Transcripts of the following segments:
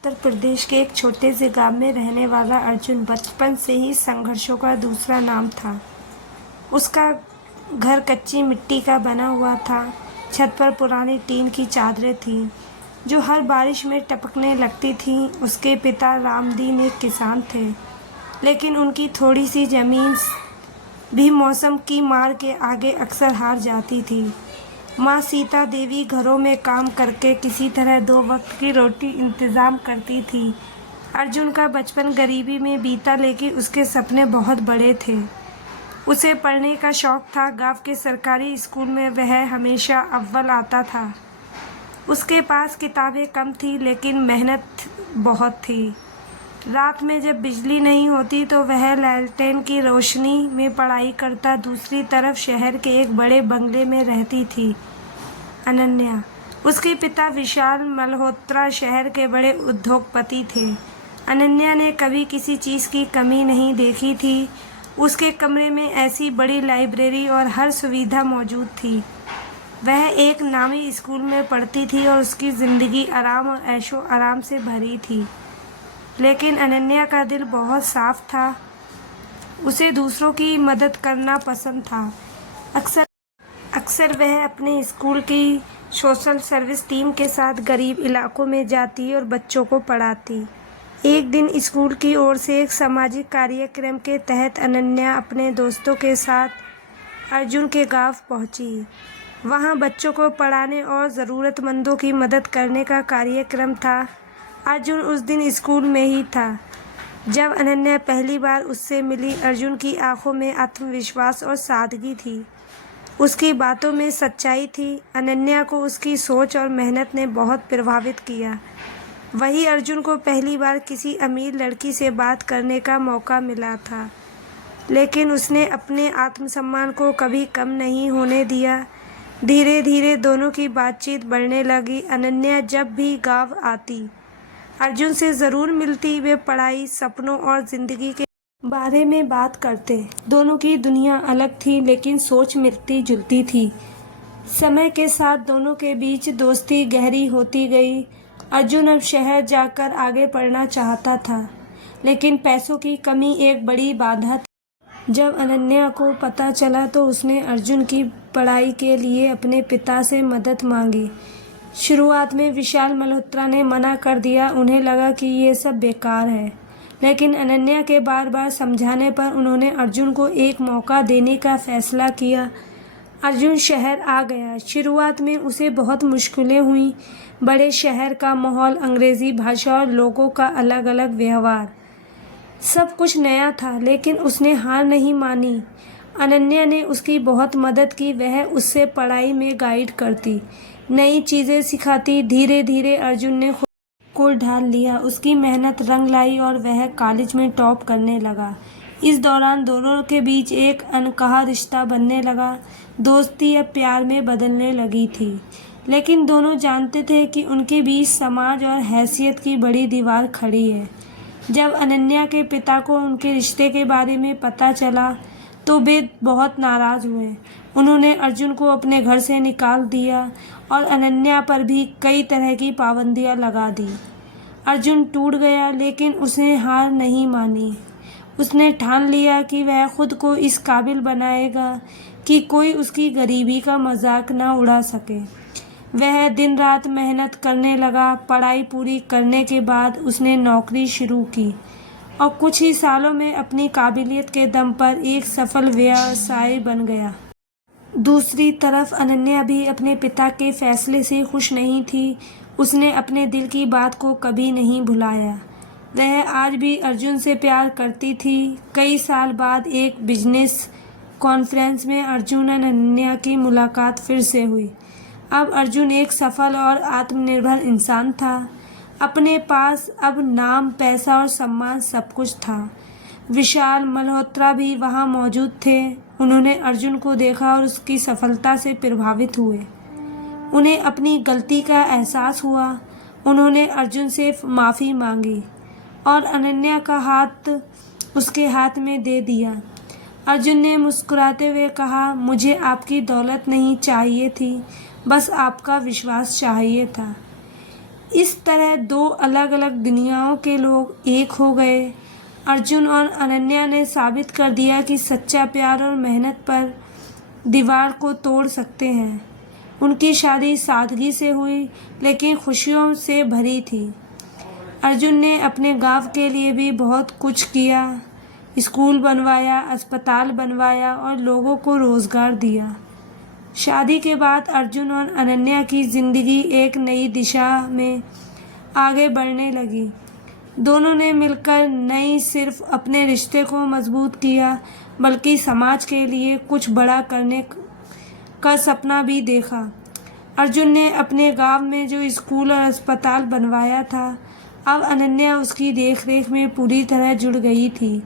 उत्तर प्रदेश के एक छोटे से गांव में रहने वाला अर्जुन बचपन से ही संघर्षों का दूसरा नाम था। उसका घर कच्ची मिट्टी का बना हुआ था। छत पर पुरानी टीन की चादरें थीं, जो हर बारिश में टपकने लगती थीं। उसके पिता रामदीन एक किसान थे, लेकिन उनकी थोड़ी सी जमीन भी मौसम की मार के आगे अक्सर हार जाती थी। माँ सीता देवी घरों में काम करके किसी तरह 2 वक्त की रोटी इंतज़ाम करती थी। अर्जुन का बचपन गरीबी में बीता, लेकिन उसके सपने बहुत बड़े थे। उसे पढ़ने का शौक़ था। गांव के सरकारी स्कूल में वह हमेशा अव्वल आता था। उसके पास किताबें कम थी, लेकिन मेहनत बहुत थी। रात में जब बिजली नहीं होती तो वह लैलटेन की रोशनी में पढ़ाई करता। दूसरी तरफ शहर के एक बड़े बंगले में रहती थी अनन्या। उसके पिता विशाल मल्होत्रा शहर के बड़े उद्योगपति थे। अनन्या ने कभी किसी चीज़ की कमी नहीं देखी थी। उसके कमरे में ऐसी बड़ी लाइब्रेरी और हर सुविधा मौजूद थी। वह एक नामी स्कूल में पढ़ती थी और उसकी ज़िंदगी आराम और ऐशो आराम से भरी थी। लेकिन अनन्या का दिल बहुत साफ था। उसे दूसरों की मदद करना पसंद था। अक्सर वह अपने स्कूल की सोशल सर्विस टीम के साथ गरीब इलाकों में जाती और बच्चों को पढ़ाती। एक दिन स्कूल की ओर से एक सामाजिक कार्यक्रम के तहत अनन्या अपने दोस्तों के साथ अर्जुन के गांव पहुंची। वहां बच्चों को पढ़ाने और ज़रूरतमंदों की मदद करने का कार्यक्रम था। अर्जुन उस दिन स्कूल में ही था जब अनन्या पहली बार उससे मिली। अर्जुन की आंखों में आत्मविश्वास और सादगी थी। उसकी बातों में सच्चाई थी। अनन्या को उसकी सोच और मेहनत ने बहुत प्रभावित किया। वही अर्जुन को पहली बार किसी अमीर लड़की से बात करने का मौका मिला था, लेकिन उसने अपने आत्मसम्मान को कभी कम नहीं होने दिया। धीरे धीरे दोनों की बातचीत बढ़ने लगी। अनन्या जब भी गांव आती अर्जुन से ज़रूर मिलती। वे पढ़ाई, सपनों और ज़िंदगी के बारे में बात करते। दोनों की दुनिया अलग थी, लेकिन सोच मिलती जुलती थी। समय के साथ दोनों के बीच दोस्ती गहरी होती गई। अर्जुन अब शहर जाकर आगे पढ़ना चाहता था, लेकिन पैसों की कमी एक बड़ी बाधा थी। जब अनन्या को पता चला तो उसने अर्जुन की पढ़ाई के लिए अपने पिता से मदद मांगी। शुरुआत में विशाल मल्होत्रा ने मना कर दिया। उन्हें लगा कि ये सब बेकार है, लेकिन अनन्या के बार बार समझाने पर उन्होंने अर्जुन को एक मौका देने का फैसला किया। अर्जुन शहर आ गया। शुरुआत में उसे बहुत मुश्किलें हुई। बड़े शहर का माहौल, अंग्रेज़ी भाषा और लोगों का अलग अलग व्यवहार, सब कुछ नया था, लेकिन उसने हार नहीं मानी। अनन्या ने उसकी बहुत मदद की। वह उससे पढ़ाई में गाइड करती, नई चीज़ें सिखाती। धीरे धीरे अर्जुन ने को ढाल लिया। उसकी मेहनत रंग लाई और वह कॉलेज में टॉप करने लगा। इस दौरान दोनों के बीच एक अनकहा रिश्ता बनने लगा। दोस्ती अब प्यार में बदलने लगी थी, लेकिन दोनों जानते थे कि उनके बीच समाज और हैसियत की बड़ी दीवार खड़ी है। जब अनन्या के पिता को उनके रिश्ते के बारे में पता चला तो वे बहुत नाराज़ हुए। उन्होंने अर्जुन को अपने घर से निकाल दिया और अनन्या पर भी कई तरह की पाबंदियां लगा दी। अर्जुन टूट गया, लेकिन उसने हार नहीं मानी। उसने ठान लिया कि वह खुद को इस काबिल बनाएगा कि कोई उसकी गरीबी का मजाक न उड़ा सके। वह दिन रात मेहनत करने लगा। पढ़ाई पूरी करने के बाद उसने नौकरी शुरू की और कुछ ही सालों में अपनी काबिलियत के दम पर एक सफल व्यवसायी बन गया। दूसरी तरफ अनन्या भी अपने पिता के फैसले से खुश नहीं थी। उसने अपने दिल की बात को कभी नहीं भुलाया। वह आज भी अर्जुन से प्यार करती थी। कई साल बाद एक बिजनेस कॉन्फ्रेंस में अर्जुन और अनन्या की मुलाकात फिर से हुई। अब अर्जुन एक सफल और आत्मनिर्भर इंसान था। अपने पास अब नाम, पैसा और सम्मान सब कुछ था। विशाल मल्होत्रा भी वहाँ मौजूद थे। उन्होंने अर्जुन को देखा और उसकी सफलता से प्रभावित हुए। उन्हें अपनी गलती का एहसास हुआ। उन्होंने अर्जुन से माफ़ी मांगी और अनन्या का हाथ उसके हाथ में दे दिया। अर्जुन ने मुस्कुराते हुए कहा, मुझे आपकी दौलत नहीं चाहिए थी, बस आपका विश्वास चाहिए था। इस तरह दो अलग अलग दुनियाओं के लोग एक हो गए। अर्जुन और अनन्या ने साबित कर दिया कि सच्चा प्यार और मेहनत पर दीवार को तोड़ सकते हैं। उनकी शादी सादगी से हुई लेकिन खुशियों से भरी थी। अर्जुन ने अपने गांव के लिए भी बहुत कुछ किया, स्कूल बनवाया, अस्पताल बनवाया और लोगों को रोजगार दिया। शादी के बाद अर्जुन और अनन्या की जिंदगी एक नई दिशा में आगे बढ़ने लगी। दोनों ने मिलकर नई सिर्फ अपने रिश्ते को मजबूत किया बल्कि समाज के लिए कुछ बड़ा करने का सपना भी देखा। अर्जुन ने अपने गांव में जो स्कूल और अस्पताल बनवाया था, अब अनन्या उसकी देखरेख में पूरी तरह जुड़ गई थी।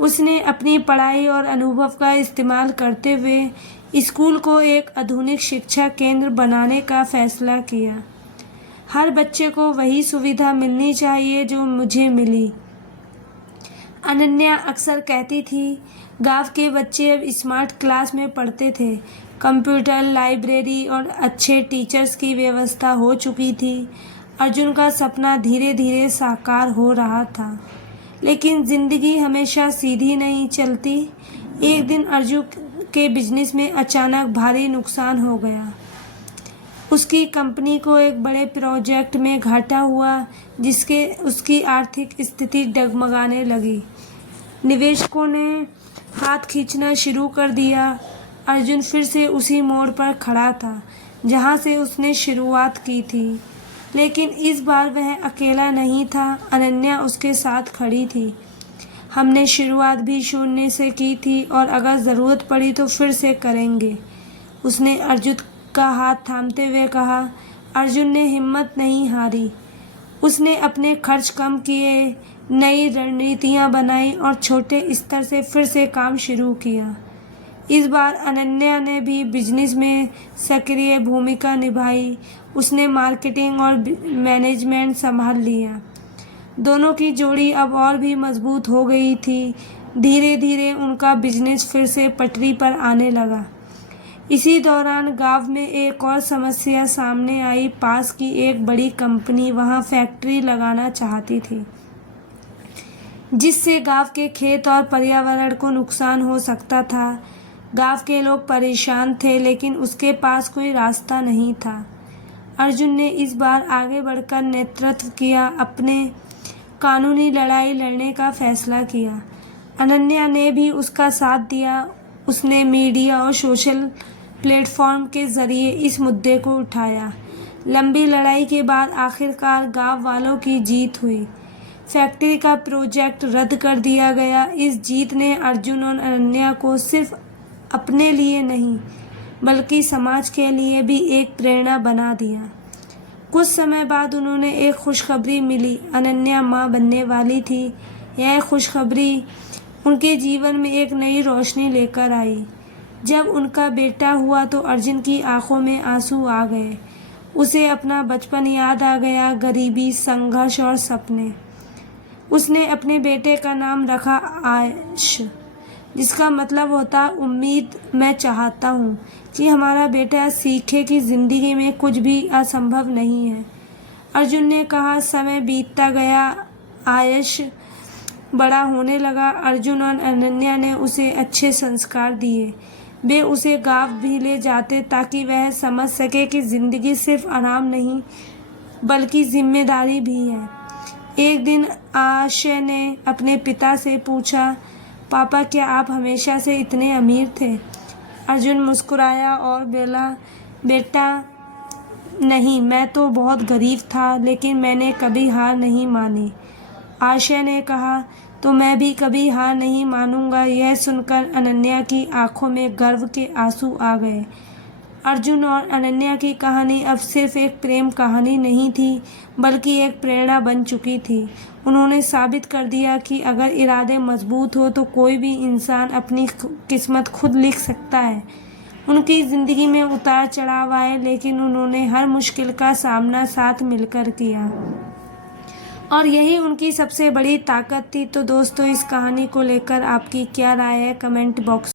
उसने अपनी पढ़ाई और अनुभव का इस्तेमाल करते हुए स्कूल को एक आधुनिक शिक्षा केंद्र बनाने का फैसला किया। हर बच्चे को वही सुविधा मिलनी चाहिए जो मुझे मिली, अनन्या अक्सर कहती थी। गांव के बच्चे अब स्मार्ट क्लास में पढ़ते थे, कंप्यूटर, लाइब्रेरी और अच्छे टीचर्स की व्यवस्था हो चुकी थी। अर्जुन का सपना धीरे धीरे साकार हो रहा था, लेकिन जिंदगी हमेशा सीधी नहीं चलती। एक दिन अर्जुन के बिजनेस में अचानक भारी नुकसान हो गया। उसकी कंपनी को एक बड़े प्रोजेक्ट में घाटा हुआ जिसके उसकी आर्थिक स्थिति डगमगाने लगी। निवेशकों ने हाथ खींचना शुरू कर दिया। अर्जुन फिर से उसी मोड़ पर खड़ा था जहां से उसने शुरुआत की थी, लेकिन इस बार वह अकेला नहीं था, अनन्या उसके साथ खड़ी थी। हमने शुरुआत भी शून्य से की थी और अगर ज़रूरत पड़ी तो फिर से करेंगे, उसने अर्जुन का हाथ थामते हुए कहा। अर्जुन ने हिम्मत नहीं हारी। उसने अपने खर्च कम किए, नई रणनीतियाँ बनाई और छोटे स्तर से फिर से काम शुरू किया। इस बार अनन्या ने भी बिजनेस में सक्रिय भूमिका निभाई। उसने मार्केटिंग और मैनेजमेंट संभाल लिया। दोनों की जोड़ी अब और भी मजबूत हो गई थी। धीरे धीरे उनका बिजनेस फिर से पटरी पर आने लगा। इसी दौरान गांव में एक और समस्या सामने आई। पास की एक बड़ी कंपनी वहां फैक्ट्री लगाना चाहती थी, जिससे गांव के खेत और पर्यावरण को नुकसान हो सकता था। गांव के लोग परेशान थे, लेकिन उसके पास कोई रास्ता नहीं था। अर्जुन ने इस बार आगे बढ़कर नेतृत्व किया, अपने कानूनी लड़ाई लड़ने का फैसला किया। अनन्या ने भी उसका साथ दिया। उसने मीडिया और सोशल प्लेटफॉर्म के जरिए इस मुद्दे को उठाया। लंबी लड़ाई के बाद आखिरकार गांव वालों की जीत हुई। फैक्ट्री का प्रोजेक्ट रद्द कर दिया गया। इस जीत ने अर्जुन और अनन्या को सिर्फ अपने लिए नहीं बल्कि समाज के लिए भी एक प्रेरणा बना दिया। कुछ समय बाद उन्होंने एक खुशखबरी मिली। अनन्या मां बनने वाली थी। यह खुशखबरी उनके जीवन में एक नई रोशनी लेकर आई। जब उनका बेटा हुआ तो अर्जुन की आंखों में आंसू आ गए। उसे अपना बचपन याद आ गया, गरीबी, संघर्ष और सपने। उसने अपने बेटे का नाम रखा आयश, जिसका मतलब होता उम्मीद। मैं चाहता हूँ कि हमारा बेटा सीखे कि जिंदगी में कुछ भी असंभव नहीं है। अर्जुन ने कहा। समय बीतता गया, आयश बड़ा होने लगा। अर्जुन और अनन्या ने उसे अच्छे संस्कार दिए। वे उसे गांव भी ले जाते ताकि वह समझ सके कि जिंदगी सिर्फ आराम नहीं बल्कि जिम्मेदारी भी है। एक दिन आशय ने अपने पिता से पूछा, पापा क्या आप हमेशा से इतने अमीर थे? अर्जुन मुस्कुराया और बोला, बेटा नहीं, मैं तो बहुत गरीब था, लेकिन मैंने कभी हार नहीं मानी। आशय ने कहा, तो मैं भी कभी हार नहीं मानूंगा। यह सुनकर अनन्या की आंखों में गर्व के आंसू आ गए। अर्जुन और अनन्या की कहानी अब सिर्फ एक प्रेम कहानी नहीं थी बल्कि एक प्रेरणा बन चुकी थी। उन्होंने साबित कर दिया कि अगर इरादे मजबूत हो तो कोई भी इंसान अपनी किस्मत खुद लिख सकता है। उनकी ज़िंदगी में उतार चढ़ाव आए, लेकिन उन्होंने हर मुश्किल का सामना साथ मिलकर किया और यही उनकी सबसे बड़ी ताकत थी। तो दोस्तों, इस कहानी को लेकर आपकी क्या राय है? Comment box